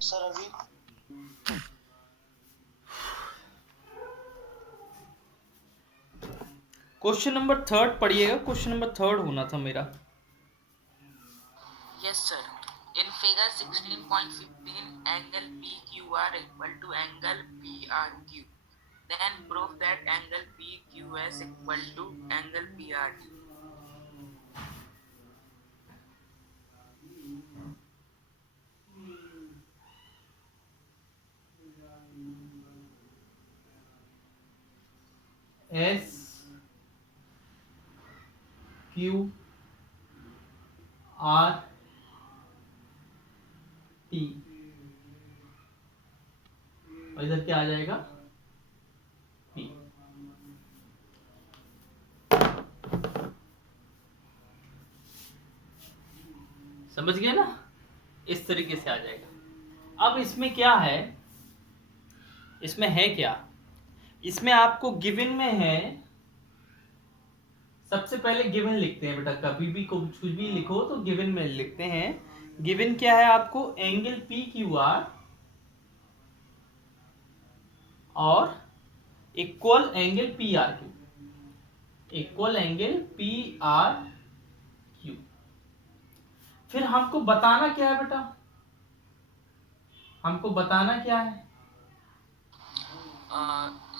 Sir अभी question number third पढ़िएगा, question number third होना था मेरा। Yes, sir. In figure 16.15, angle PQR equal to angle PRQ. Then prove that angle PQS equal to angle PRT. S Q R T, और इधर क्या आ जाएगा, P. समझ गए ना, इस तरीके से आ जाएगा। अब इसमें क्या है, इसमें है क्या, इसमें आपको गिवन में है, सबसे पहले गिवन लिखते हैं बेटा, कभी भी कुछ भी लिखो तो गिवन में लिखते हैं। गिवन क्या है आपको, एंगल पी क्यू आर और equal angle P R Q, equal angle P R Q. फिर हमको बताना क्या है बेटा, हमको बताना क्या है,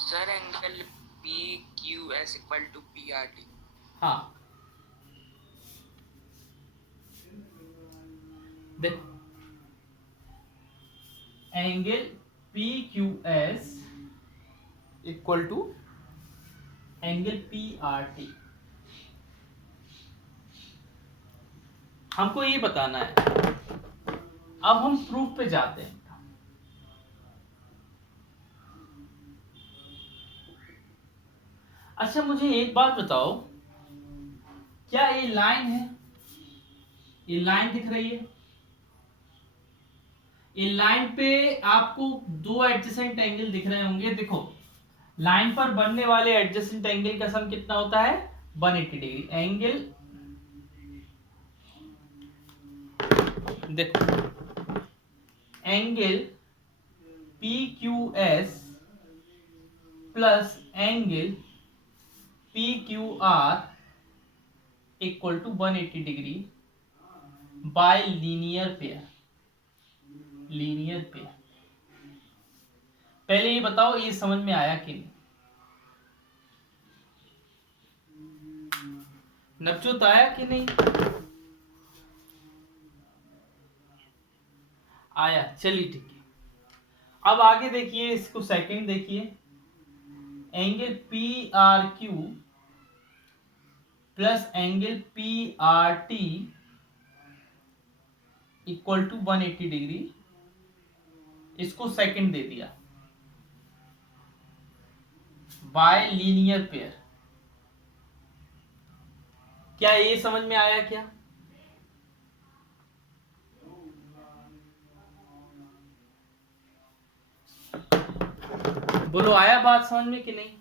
Sir, angle PQS equal to PRT. हाँ देखो, angle P Q S equal to angle P R T, हमको ये बताना है। अब हम प्रूफ पे जाते हैं। अच्छा मुझे एक बात बताओ, क्या ये लाइन है, ये लाइन दिख रही है, ये लाइन पे आपको दो एडजेसेंट एंगल दिख रहे होंगे। देखो लाइन पर बनने वाले एडजेसेंट एंगल का सम कितना होता है, 180 डिग्री। एंगल देखो, angle P Q S plus angle P Q R equal to 180 degree by linear pair, linear pair. पहले ये बताओ ये समझ में आया कि नहीं, नवजोत आया कि नहीं आया, चलिए ठीक है। अब आगे देखिए, इसको सेकंड देखिए, angle P R Q plus angle P R T equal to 180 degree, इसको सेकंड दे दिया बाय लीनियर पेयर। क्या ये समझ में आया क्या, बोलो आया बात समझ में कि नहीं।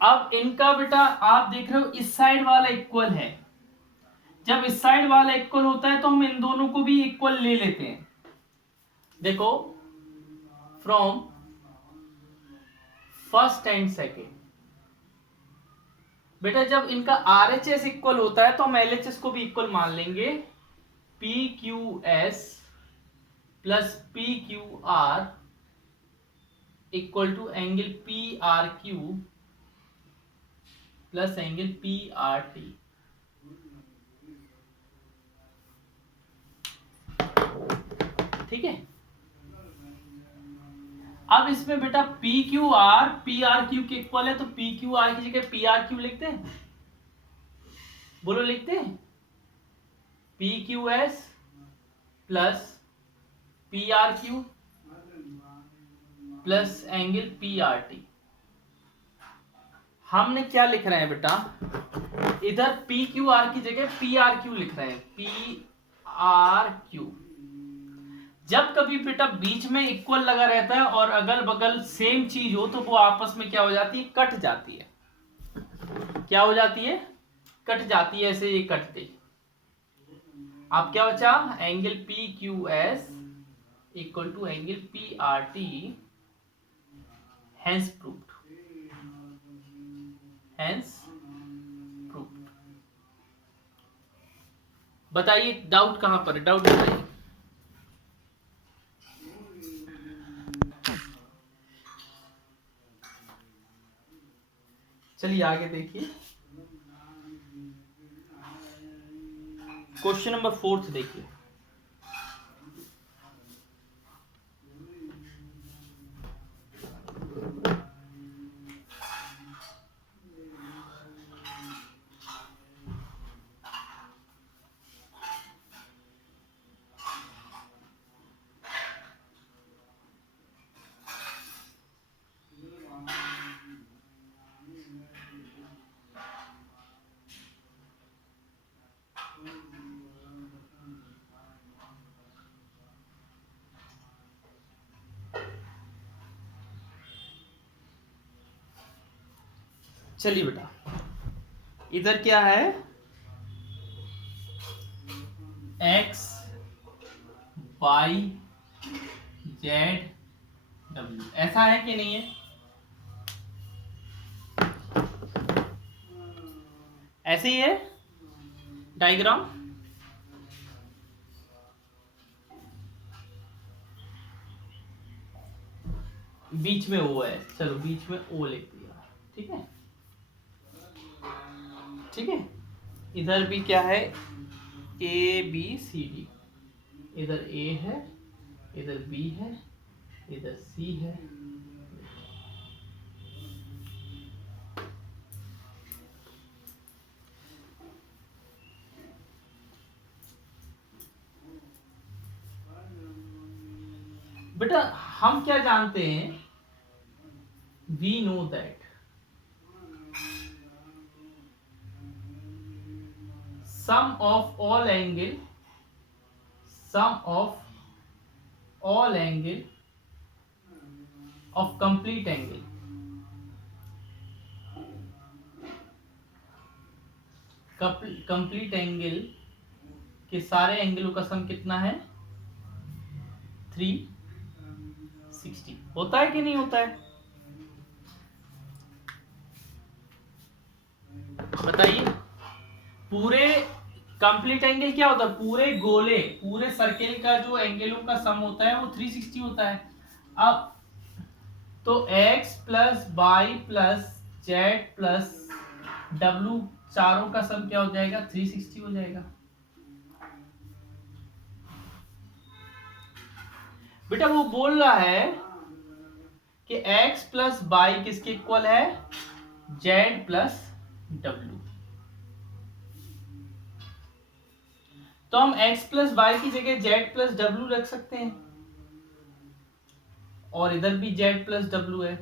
अब इनका बेटा आप देख रहे हो इस साइड वाला इक्वल है, जब इस साइड वाला इक्वल होता है तो हम इन दोनों को भी इक्वल ले लेते हैं। देखो फ्रॉम फर्स्ट एंड सेकेंड, बेटा जब इनका आर एच एस इक्वल होता है तो हम एल एच एस को भी इक्वल मान लेंगे। P Q S plus P Q R equal to angle P R Q plus angle P R T. ठीक है, अब इसमें बेटा P Q R P R Q के इक्वल है, तो पी क्यू आर की जगह पी आर क्यू लिखते हैं, बोलो लिखते हैं, P Q S plus P R Q plus angle P R T. हमने क्या लिख रहे हैं बेटा, इधर पी क्यू आर की जगह पी आर क्यू लिख रहे हैं, पी आर क्यू। जब कभी बेटा बीच में इक्वल लगा रहता है और अगल बगल सेम चीज हो तो वो आपस में क्या हो जाती है, कट जाती है। क्या हो जाती है, कट जाती है, ऐसे ये कटते। अब क्या बचा, angle P Q S equal to angle P R T, hence proved, hence proved. बताइए डाउट कहां पर है, डाउट बताइए। चलिए आगे देखिए, क्वेश्चन नंबर 4 देखिए। चलिए बेटा, इधर क्या है, एक्स वाई जेड डब्ल्यू, ऐसा है कि नहीं है, ऐसे ही है डायग्राम। बीच में ओ है, चलो बीच में ओ लिख दिया, ठीक है, ठीक है। इधर भी क्या है, ए बी सी डी, इधर ए है, इधर बी है, इधर सी है। बेटा हम क्या जानते हैं, we know that sum of all angle, sum of all angle of complete angle, complete angle के सारे एंगलों का सम कितना है, 360। होता है कि नहीं होता है, बताइए। पूरे कंप्लीट एंगल क्या होता है, पूरे गोले, पूरे सर्किल का जो एंगलों का सम होता है वो 360 होता है। अब तो x plus y plus z plus डब्ल्यू, चारों का सम क्या हो जाएगा, 360 हो जाएगा। बेटा वो बोल रहा है कि x प्लस वाई किसके इक्वल है, z प्लस डब्ल्यू। तो हम x प्लस वाई की जगह z प्लस डब्ल्यू रख सकते हैं, और इधर भी z प्लस डब्ल्यू है।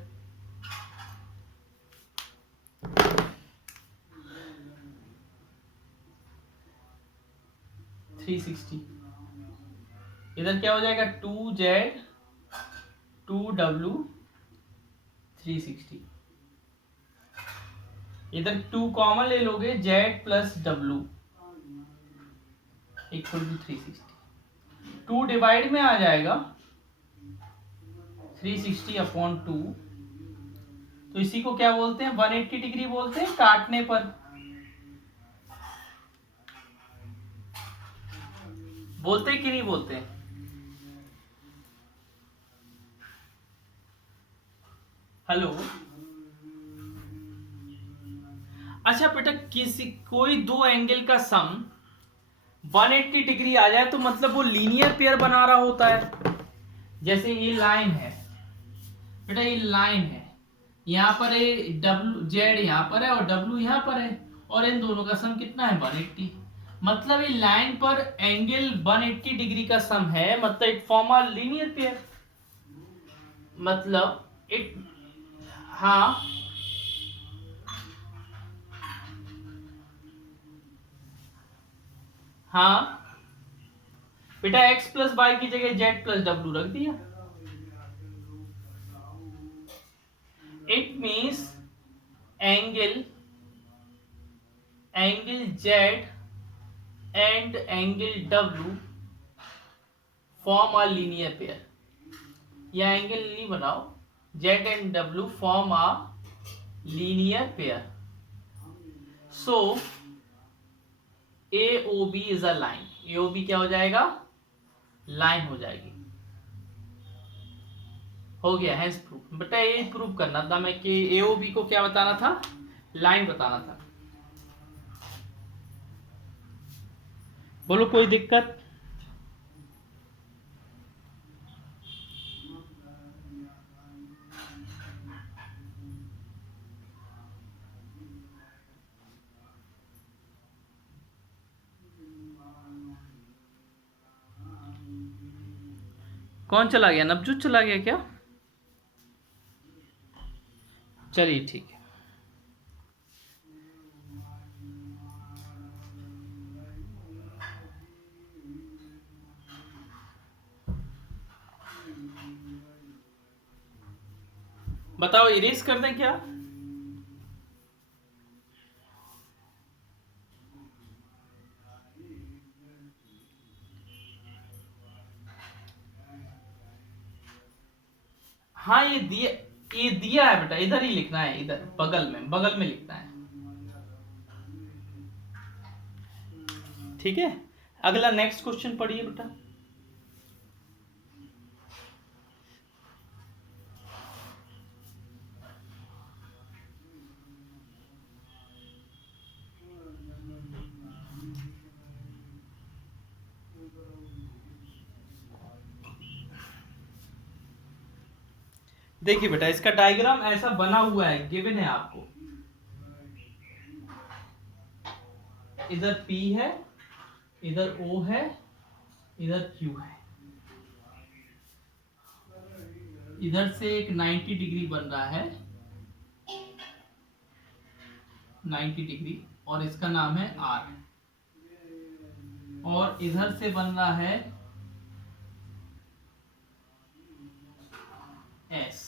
थ्री सिक्सटी, इधर क्या हो जाएगा, 2z 2w 360। इधर 2 कॉमन ले लोगे, z प्लस डब्ल्यू इक्वल टू 360। 2 डिवाइड में आ जाएगा, 360 अपॉन 2, तो इसी को क्या बोलते हैं, 180 डिग्री बोलते हैं काटने पर। बोलते हैं कि नहीं बोलते हैं, हेलो। अच्छा बेटा, किसी कोई दो एंगल का सम 180 डिग्री आ जाए तो मतलब वो लीनियर पेयर बना रहा होता है। जैसे ये लाइन है बेटा, ये लाइन है, यहाँ पर है डब्ल्यू, जेड यहाँ पर है और डब्ल्यू यहाँ पर है, और इन दोनों का सम कितना है, 180। मतलब ये लाइन पर एंगल 180 डिग्री का सम है, मतलब it form a linear pair, मतलब इट, हाँ हाँ बेटा, x प्लस वाई की जगह z प्लस डब्ल्यू रख दिया। It means angle z and angle डब्ल्यू फॉर्म अ लीनियर पेयर, या एंगल नहीं बनाओ, जेड एंड डब्ल्यू form a linear pair, so A O B is a line, A O B क्या हो जाएगा, लाइन हो जाएगी। हो गया है प्रूफ। बेटा ये प्रूफ करना था मैं कि ए ओ बी को क्या बताना था, लाइन बताना था। बोलो कोई दिक्कत? कौन चला गया, नवजोत चला गया क्या? चलिए ठीक है। बताओ इरेज कर दें क्या? हाँ ये दिया है बेटा, इधर ही लिखना है, इधर बगल में लिखना है। ठीक है, अगला नेक्स्ट क्वेश्चन पढ़िए बेटा। देखिए बेटा इसका डायग्राम ऐसा बना हुआ है, गिवन है आपको, इधर P है, इधर O है, इधर Q है, इधर से एक 90 डिग्री बन रहा है, 90 डिग्री, और इसका नाम है R, और इधर से बन रहा है S।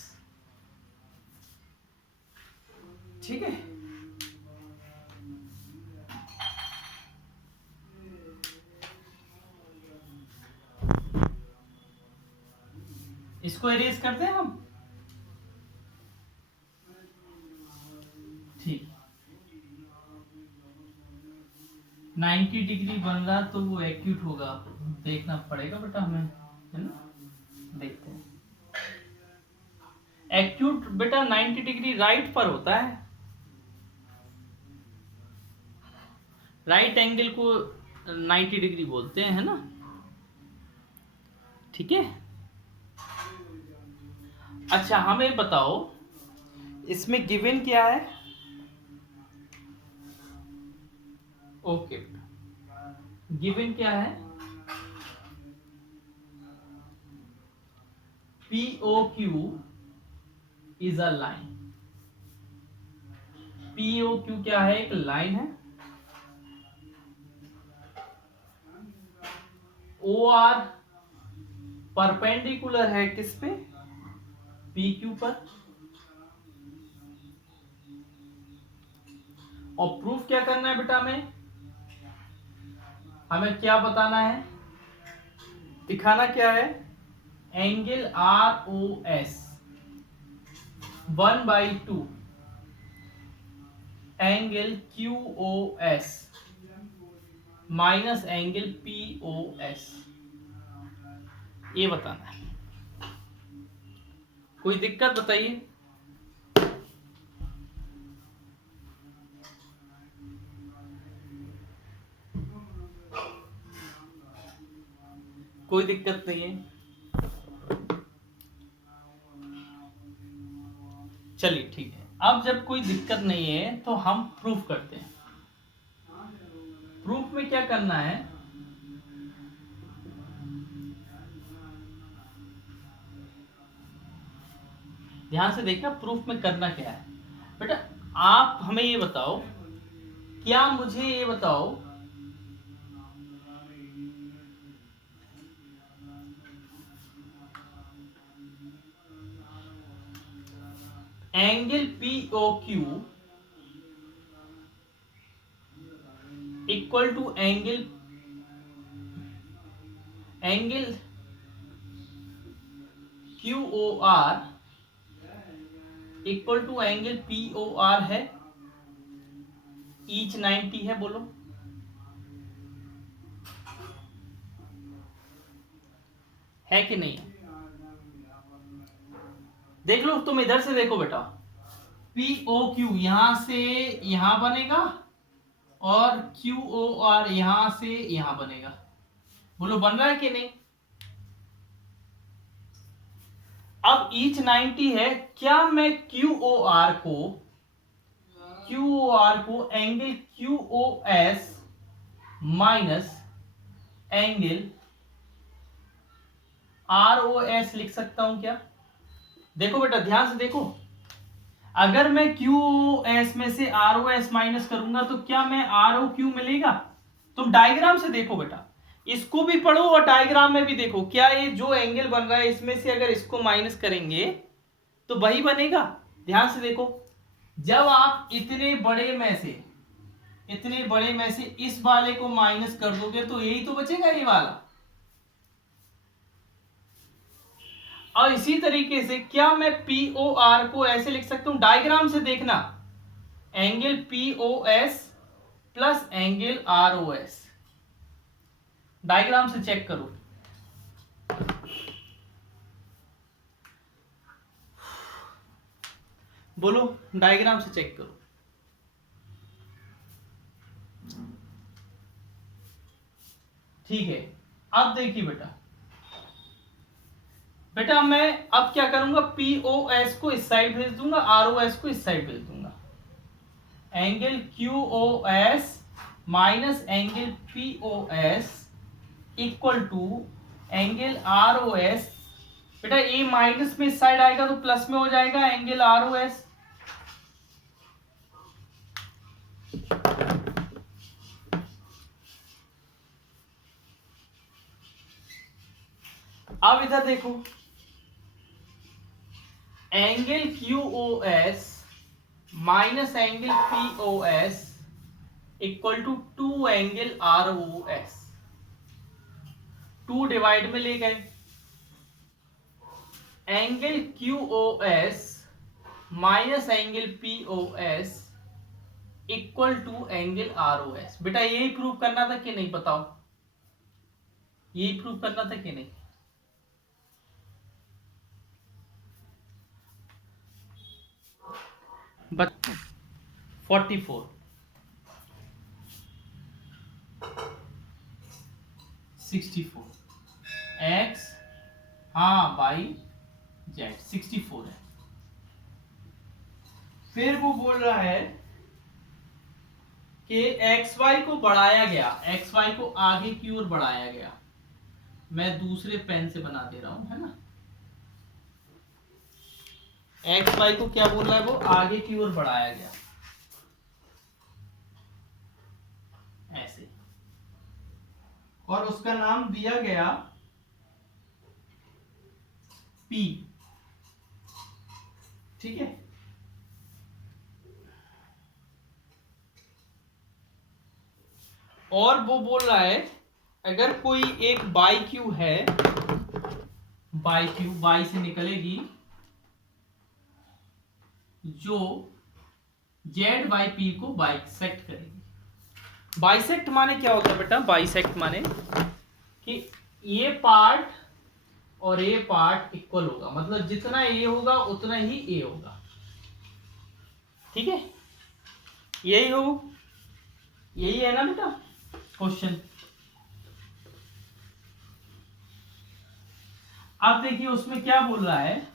ठीक है, इसको इरेज करते हैं हम। ठीक, 90 डिग्री बन रहा तो वो एक्यूट होगा, देखना पड़ेगा बेटा हमें, है ना, देखते हैं। एक्यूट बेटा 90 डिग्री राइट पर होता है, राइट एंगल को 90 डिग्री बोलते हैं, है ना। ठीक है, अच्छा हमें बताओ इसमें गिवन क्या है। ओके, गिवन क्या है, POQ is a line. POQ क्या है, एक लाइन है। OR परपेंडिकुलर है किस पे, PQ पर। और प्रूफ क्या करना है बेटा हमें क्या बताना है, दिखाना क्या है, angle ROS 1/2 angle QOS minus angle POS, ये बताना है। कोई दिक्कत बताइए? कोई दिक्कत नहीं है, चलिए ठीक है। अब जब कोई दिक्कत नहीं है तो हम प्रूफ करते हैं। प्रूफ में क्या करना है, ध्यान से देखना प्रूफ में करना क्या है। बेटा आप हमें ये बताओ, क्या मुझे ये बताओ angle POQ equal to angle angle Q O R equal to angle P O R है, ईच 90 है, बोलो है कि नहीं? देख लो, तुम इधर से देखो बेटा, पी ओ क्यू यहां से यहां बनेगा और क्यू ओ आर यहां से यहां बनेगा, बोलो बन रहा है कि नहीं? अब ईच 90 है, क्या मैं क्यू ओ आर को angle Q O S minus angle R O S लिख सकता हूं क्या? देखो बेटा ध्यान से देखो, अगर मैं क्यू ओ एस में से आर ओ एस माइनस करूंगा तो क्या मैं आर ओ क्यू मिलेगा? तुम डायग्राम से देखो बेटा, इसको भी पढ़ो और डायग्राम में भी देखो, क्या ये जो एंगल बन रहा है इसमें से अगर इसको माइनस करेंगे तो वही बनेगा। ध्यान से देखो, जब आप इतने बड़े में से इस वाले को माइनस कर दोगे तो यही तो बचेगा, ये वाला। और इसी तरीके से क्या मैं पी ओ आर को ऐसे लिख सकता हूं, डायग्राम से देखना, angle P O S plus angle R O S, diagram से चेक करो। बोलो डायग्राम से चेक करो। ठीक है, अब देखिए बेटा मैं अब क्या करूंगा, पी ओ एस को इस साइड भेज दूंगा, आर ओ एस को इस साइड भेज दूंगा, angle Q O S minus angle P O S equal to angle R O S. बेटा ए माइनस में इस साइड आएगा तो प्लस में हो जाएगा, एंगल आर ओ एस। अब इधर देखो, angle Q O S minus angle P O S equal to 2 angle R O S. 2 divide में ले गए, angle Q O S minus angle P O S equal to angle R O S. बेटा यही prove करना था कि नहीं, बताओ यही प्रूव करना था कि नहीं? बट 44 64 एक्स हाँ बाई जेड 64 है। फिर वो बोल रहा है कि एक्स वाई को बढ़ाया गया, एक्स वाई को आगे की ओर बढ़ाया गया। मैं दूसरे पेन से बना दे रहा हूं, है ना। एक्स वाई को क्या बोल रहा है, वो आगे की ओर बढ़ाया गया ऐसे, और उसका नाम दिया गया पी। ठीक है, और वो बोल रहा है अगर कोई एक बाई क्यू है, बाई क्यू बाई से निकलेगी जो जेड वाई पी को बाइसेक्ट करेगी। बाइसेक्ट माने क्या होता है बेटा, बाइसेक्ट माने कि ये पार्ट और ये पार्ट इक्वल होगा, मतलब जितना ए होगा उतना ही ए होगा। ठीक है, यही है ना बेटा क्वेश्चन। अब देखिए उसमें क्या बोल रहा है,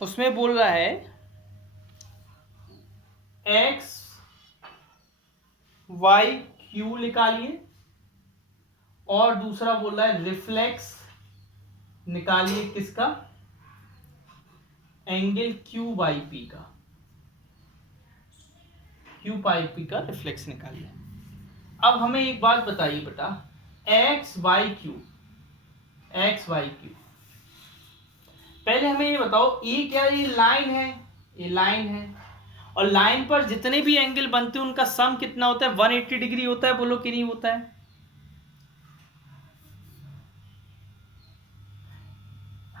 उसमें बोल रहा है एक्स वाई क्यू निकालिए, और दूसरा बोल रहा है रिफ्लेक्स निकालिए किसका, एंगल क्यू बाई पी का, क्यू बाई पी का रिफ्लेक्स निकालिए। अब हमें एक बात बताइए बेटा, एक्स वाई क्यू, पहले हमें ये बताओ ये क्या, ये लाइन है, ये लाइन है, और लाइन पर जितने भी एंगल बनते हैं उनका सम कितना होता है, 180 डिग्री होता है, बोलो कि नहीं होता है?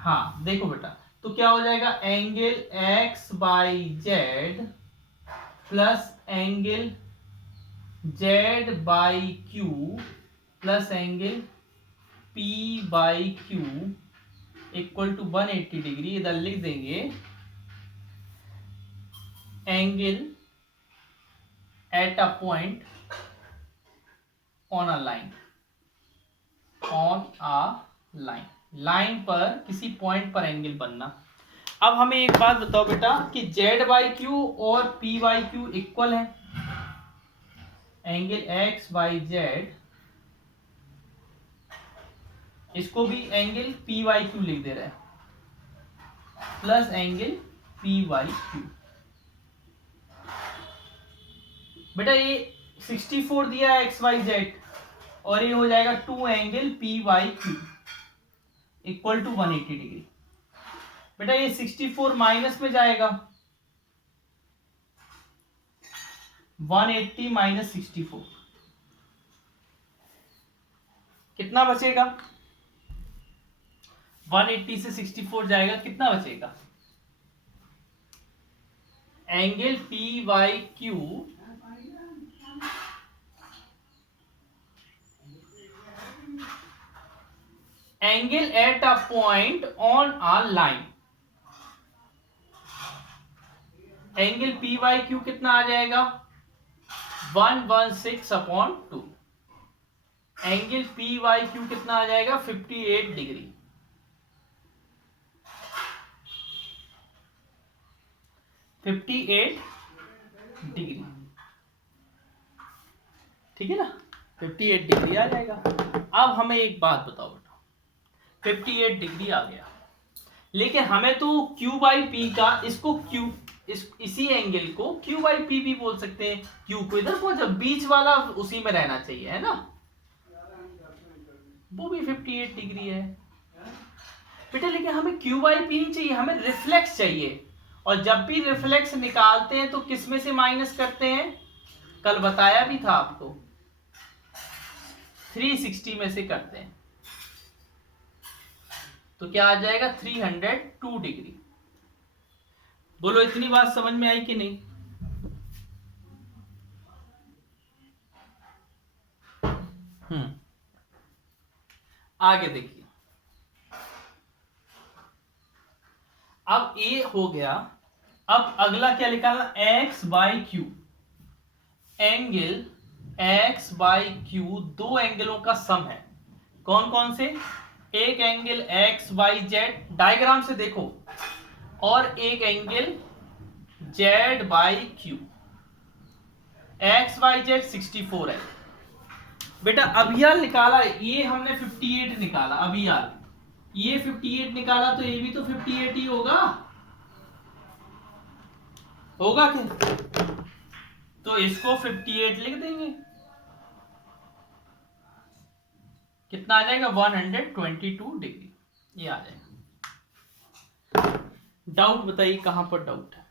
हाँ देखो बेटा, तो क्या हो जाएगा, angle X Y Z plus angle Z Y Q plus angle P Y Q equal to 180 degree. इधर लिख देंगे angle at a point on a line, on a line, line पर किसी पॉइंट पर एंगल बनना। अब हमें एक बात बताओ बेटा कि जेड बाई क्यू और पी बाई क्यू इक्वल है, एंगल एक्स बाई जेड, इसको भी एंगल पी वाई क्यू लिख दे रहे हैं, plus angle P Y Q. बेटा ये 64 दिया है एक्स वाई जेड, और ये हो जाएगा 2 angle P Y Q equal to 180 degree. बेटा ये 64 माइनस में जाएगा, 180 माइनस 64 कितना बचेगा, 180 से 64 जाएगा, कितना बचेगा, angle P Y Q angle at a point on a line, angle P Y Q कितना आ जाएगा, 116/2, एंगल पी वाई क्यू कितना आ जाएगा, 58 डिग्री। 58 डिग्री, ठीक है ना, 58 डिग्री आ जाएगा। अब हमें एक बात बताओ बेटा, 58 डिग्री आ गया, लेकिन हमें तो Q बाई पी का, इसको Q, इसी एंगल को Q बाई पी भी बोल सकते हैं, Q को इधर पहुंचा, बीच वाला उसी में रहना चाहिए, है ना, वो भी 58 डिग्री है बेटा। लेकिन हमें Q बाई पी नहीं चाहिए, हमें रिफ्लेक्स चाहिए, और जब भी रिफ्लेक्स निकालते हैं तो किस में से माइनस करते हैं, कल बताया भी था आपको, 360 में से करते हैं, तो क्या आ जाएगा, 302 डिग्री। बोलो इतनी बात समझ में आई कि नहीं। आगे देखिए, अब ए हो गया, अब अगला क्या निकालना, x by Q, angle X by Q दो एंगलों का सम है, कौन कौन से, एक angle X Y Z, diagram से देखो, और एक angle Z Y Q, x Y Z 64 है बेटा। अभियाल निकाला, ये हमने 58 निकाला, अभियाल ये 58 निकाला, तो ये भी तो 58 ही होगा, होगा क्या, तो इसको 58 लिख देंगे, कितना आ जाएगा, 122 डिग्री, ये आ जाएगा। डाउट बताइए, कहां पर डाउट है।